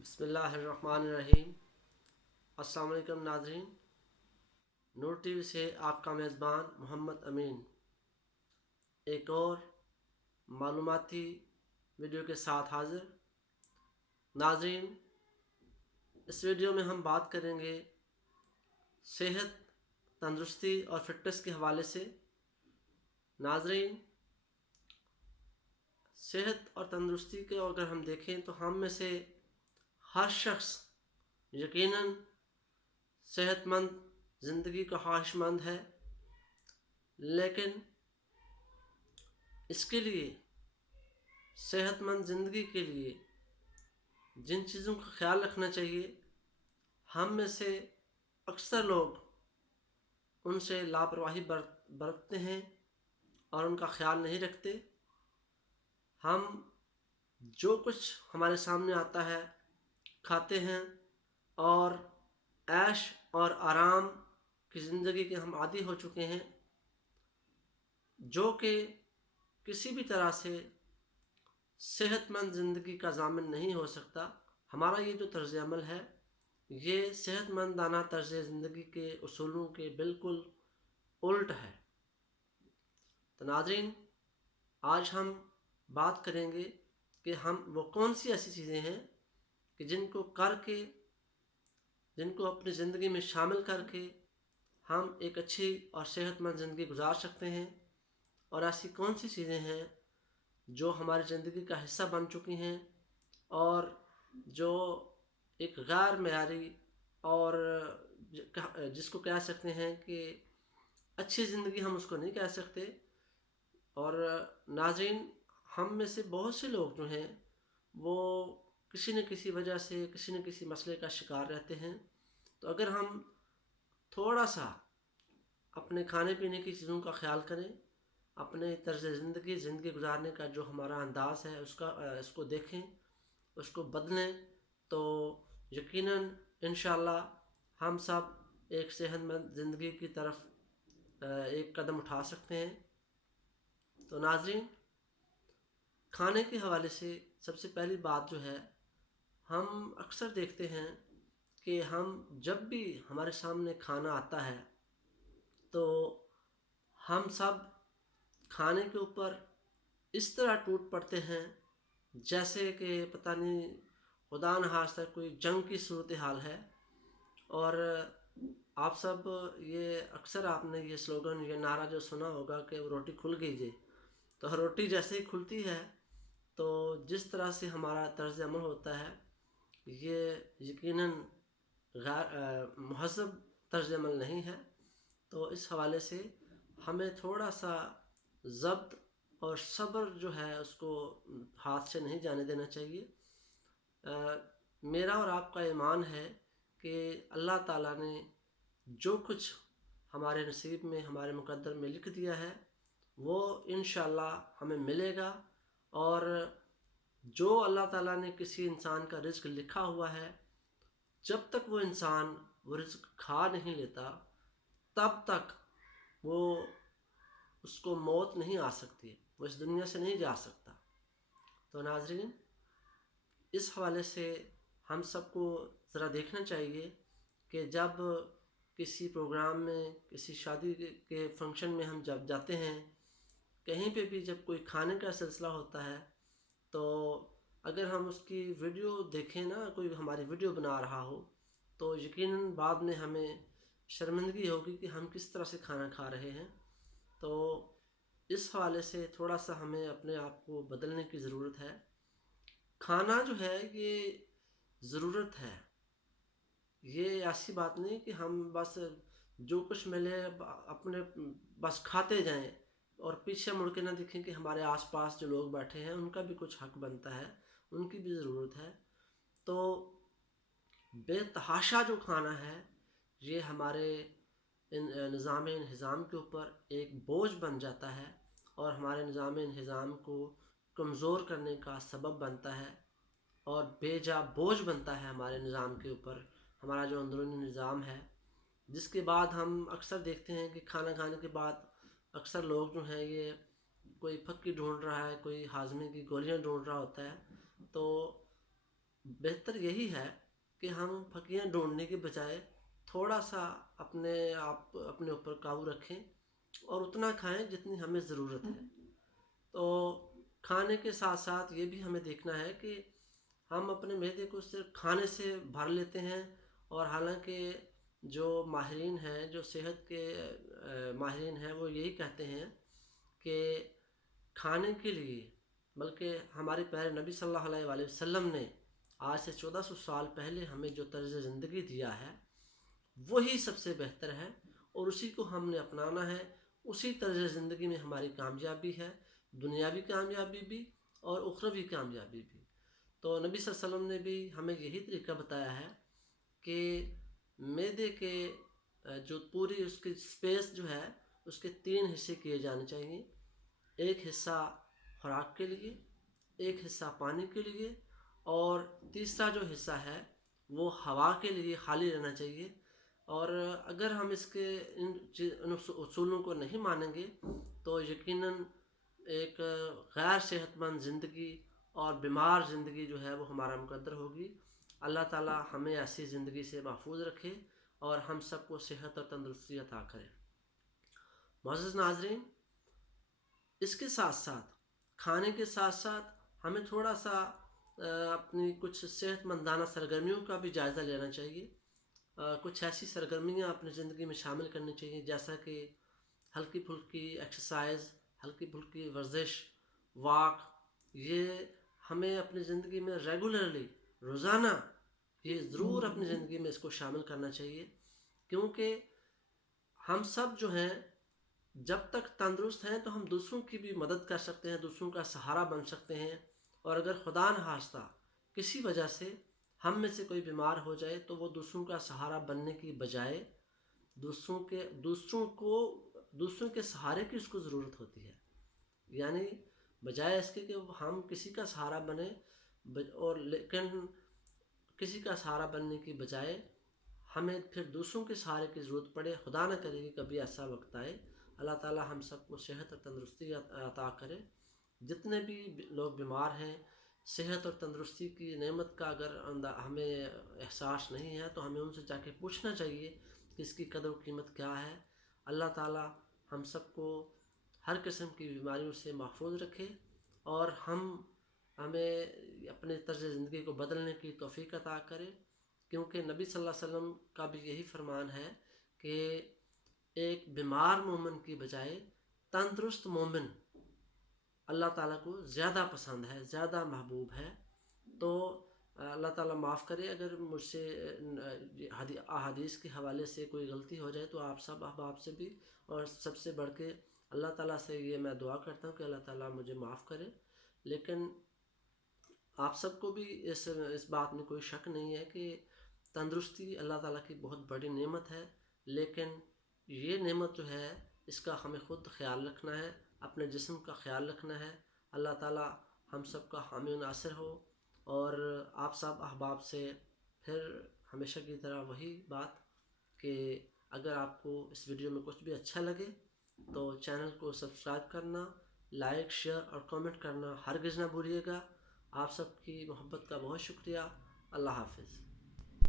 بسم اللہ الرحمن الرحیم۔ السلام علیکم ناظرین، نور ٹی وی سے آپ کا میزبان محمد امین ایک اور معلوماتی ویڈیو کے ساتھ حاضر۔ ناظرین، اس ویڈیو میں ہم بات کریں گے صحت، تندرستی اور فٹنس کے حوالے سے۔ ناظرین، صحت اور تندرستی کے اگر ہم دیکھیں تو ہم میں سے ہر شخص یقیناً صحت مند زندگی کا خواہش مند ہے، لیکن اس کے لیے صحت مند زندگی کے لیے جن چیزوں کا خیال رکھنا چاہیے، ہم میں سے اکثر لوگ ان سے لاپرواہی برتتے ہیں اور ان کا خیال نہیں رکھتے۔ ہم جو کچھ ہمارے سامنے آتا ہے کھاتے ہیں اور عیش اور آرام کی زندگی کے ہم عادی ہو چکے ہیں، جو کہ کسی بھی طرح سے صحت مند زندگی کا ضامن نہیں ہو سکتا۔ ہمارا یہ جو طرز عمل ہے یہ صحت مندانہ طرز زندگی کے اصولوں کے بالکل الٹ ہے۔ تو ناظرین، آج ہم بات کریں گے کہ ہم وہ کون سی ایسی چیزیں ہیں کہ جن کو اپنی زندگی میں شامل کر کے ہم ایک اچھی اور صحت مند زندگی گزار سکتے ہیں، اور ایسی کون سی چیزیں ہیں جو ہماری زندگی کا حصہ بن چکی ہیں اور جو ایک غیر معیاری اور جس کو کہہ سکتے ہیں کہ اچھی زندگی ہم اس کو نہیں کہہ سکتے۔ اور ناظرین، ہم میں سے بہت سے لوگ جو ہیں وہ کسی نہ کسی وجہ سے کسی نہ کسی مسئلے کا شکار رہتے ہیں۔ تو اگر ہم تھوڑا سا اپنے کھانے پینے کی چیزوں کا خیال کریں، اپنے طرز زندگی گزارنے کا جو ہمارا انداز ہے اس کو دیکھیں، اس کو بدلیں، تو یقیناً انشاءاللہ ہم سب ایک صحت مند زندگی کی طرف ایک قدم اٹھا سکتے ہیں۔ تو ناظرین، کھانے کے حوالے سے سب سے پہلی بات جو ہے، ہم اکثر دیکھتے ہیں کہ ہم جب بھی ہمارے سامنے کھانا آتا ہے تو ہم سب کھانے کے اوپر اس طرح ٹوٹ پڑتے ہیں جیسے کہ پتہ نہیں خدا نخواستہ کوئی جنگ کی صورتحال ہے۔ اور آپ سب یہ اکثر آپ نے یہ سلوگن، یہ نعرہ جو سنا ہوگا کہ روٹی کھل گئی جے، تو روٹی جیسے ہی کھلتی ہے تو جس طرح سے ہمارا طرز عمل ہوتا ہے یہ یقیناً غیر مہذب طرز عمل نہیں ہے۔ تو اس حوالے سے ہمیں تھوڑا سا ضبط اور صبر جو ہے اس کو ہاتھ سے نہیں جانے دینا چاہیے۔ میرا اور آپ کا ایمان ہے کہ اللہ تعالیٰ نے جو کچھ ہمارے نصیب میں، ہمارے مقدر میں لکھ دیا ہے وہ انشاءاللہ ہمیں ملے گا، اور جو اللہ تعالیٰ نے کسی انسان کا رزق لکھا ہوا ہے، جب تک وہ انسان وہ رزق کھا نہیں لیتا تب تک وہ اس کو موت نہیں آ سکتی، وہ اس دنیا سے نہیں جا سکتا۔ تو ناظرین، اس حوالے سے ہم سب کو ذرا دیکھنا چاہیے کہ جب کسی پروگرام میں، کسی شادی کے فنکشن میں ہم جب جاتے ہیں، کہیں پہ بھی جب کوئی کھانے کا سلسلہ ہوتا ہے، تو اگر ہم اس کی ویڈیو دیکھیں نا، کوئی ہماری ویڈیو بنا رہا ہو، تو یقیناً بعد میں ہمیں شرمندگی ہوگی کہ ہم کس طرح سے کھانا کھا رہے ہیں۔ تو اس حوالے سے تھوڑا سا ہمیں اپنے آپ کو بدلنے کی ضرورت ہے۔ کھانا جو ہے یہ ضرورت ہے، یہ ایسی بات نہیں کہ ہم بس جو کچھ ملے اپنے بس کھاتے جائیں اور پیچھے مڑ کے نہ دیکھیں کہ ہمارے آس پاس جو لوگ بیٹھے ہیں ان کا بھی کچھ حق بنتا ہے، ان کی بھی ضرورت ہے۔ تو بے تحاشا جو کھانا ہے یہ ہمارے نظام انہضام کے اوپر ایک بوجھ بن جاتا ہے اور ہمارے نظام انہضام کو کمزور کرنے کا سبب بنتا ہے اور بے جا بوجھ بنتا ہے ہمارے نظام کے اوپر، ہمارا جو اندرونی نظام ہے، جس کے بعد ہم اکثر دیکھتے ہیں کہ کھانا کھانے کے بعد اکثر لوگ جو ہیں یہ کوئی پھکی ڈھونڈ رہا ہے، کوئی ہاضمے کی گولیاں ڈھونڈ رہا ہوتا ہے۔ تو بہتر یہی ہے کہ ہم پھکیاں ڈھونڈنے کے بجائے تھوڑا سا اپنے اوپر قابو رکھیں اور اتنا کھائیں جتنی ہمیں ضرورت ہے. تو کھانے کے ساتھ ساتھ یہ بھی ہمیں دیکھنا ہے کہ ہم اپنے معدے کو صرف کھانے سے بھر لیتے ہیں، اور حالانکہ جو ماہرین ہیں، جو صحت کے ماہرین ہیں، وہ یہی کہتے ہیں کہ کھانے کے لیے، بلکہ ہمارے پیارے نبی صلی اللہ علیہ وآلہ وسلم نے آج سے 1400 سال پہلے ہمیں جو طرز زندگی دیا ہے وہی سب سے بہتر ہے، اور اسی کو ہم نے اپنانا ہے. اسی طرز زندگی میں ہماری کامیابی ہے، دنیاوی کامیابی بھی اور اخروی کامیابی بھی. تو نبی صلی اللہ علیہ وسلم نے بھی ہمیں یہی طریقہ بتایا ہے کہ معدے کے جو پوری اس کی اسپیس جو ہے اس کے 3 حصے کیے جانے چاہیے. ایک حصہ خوراک کے لیے، ایک حصہ پانی کے لیے، اور تیسرا جو حصہ ہے وہ ہوا کے لیے خالی رہنا چاہیے. اور اگر ہم اس کے ان اصولوں کو نہیں مانیں گے تو یقیناً ایک غیر صحت مند زندگی اور بیمار زندگی جو ہے وہ ہمارا مقدر ہوگی. اللہ تعالی ہمیں ایسی زندگی سے محفوظ رکھے اور ہم سب کو صحت اور تندرستی عطا کرے. معزز ناظرین، اس کے ساتھ ساتھ، کھانے کے ساتھ ساتھ ہمیں تھوڑا سا اپنی کچھ صحت مندانہ سرگرمیوں کا بھی جائزہ لینا چاہیے. کچھ ایسی سرگرمیاں اپنی زندگی میں شامل کرنی چاہیے جیسا کہ ہلکی پھلکی ایکسرسائز، ہلکی پھلکی ورزش، واک. یہ ہمیں اپنی زندگی میں ریگولرلی، روزانہ، یہ ضرور اپنی زندگی میں اس کو شامل کرنا چاہیے، کیونکہ ہم سب جو ہیں جب تک تندرست ہیں تو ہم دوسروں کی بھی مدد کر سکتے ہیں، دوسروں کا سہارا بن سکتے ہیں. اور اگر خدا نخواستہ کسی وجہ سے ہم میں سے کوئی بیمار ہو جائے تو وہ دوسروں کا سہارا بننے کی بجائے دوسروں کے سہارے کی اس کو ضرورت ہوتی ہے. یعنی بجائے اس کے کہ ہم کسی کا سہارا بنے، اور لیکن کسی کا سہارا بننے کی بجائے ہمیں پھر دوسروں کے سہارے کی ضرورت پڑے. خدا نہ کرے کہ کبھی ایسا وقت آئے. اللہ تعالی ہم سب کو صحت اور تندرستی عطا کرے. جتنے بھی لوگ بیمار ہیں، صحت اور تندرستی کی نعمت کا اگر ہمیں احساس نہیں ہے تو ہمیں ان سے جا کے پوچھنا چاہیے کہ اس کی قدر و قیمت کیا ہے. اللہ تعالی ہم سب کو ہر قسم کی بیماریوں سے محفوظ رکھے، اور ہمیں اپنے طرز زندگی کو بدلنے کی توفیق عطا کرے. کیونکہ نبی صلی اللہ علیہ وسلم کا بھی یہی فرمان ہے کہ ایک بیمار مومن کی بجائے تندرست مومن اللہ تعالیٰ کو زیادہ پسند ہے، زیادہ محبوب ہے. تو اللہ تعالیٰ معاف کرے اگر مجھ سے احادیث کے حوالے سے کوئی غلطی ہو جائے، تو آپ سب احباب سے بھی، اور سب سے بڑھ کے اللہ تعالیٰ سے یہ میں دعا کرتا ہوں کہ اللہ تعالیٰ مجھے معاف کرے. لیکن آپ سب کو بھی اس بات میں کوئی شک نہیں ہے کہ تندرستی اللہ تعالیٰ کی بہت بڑی نعمت ہے، لیکن یہ نعمت جو ہے اس کا ہمیں خود خیال رکھنا ہے، اپنے جسم کا خیال رکھنا ہے. اللہ تعالیٰ ہم سب کا حامی و ناصر ہو. اور آپ سب احباب سے پھر ہمیشہ کی طرح وہی بات کہ اگر آپ کو اس ویڈیو میں کچھ بھی اچھا لگے تو چینل کو سبسکرائب کرنا، لائک، شیئر اور کامنٹ کرنا ہرگز نہ بھولیے گا. آپ سب کی محبت کا بہت شکریہ. اللہ حافظ.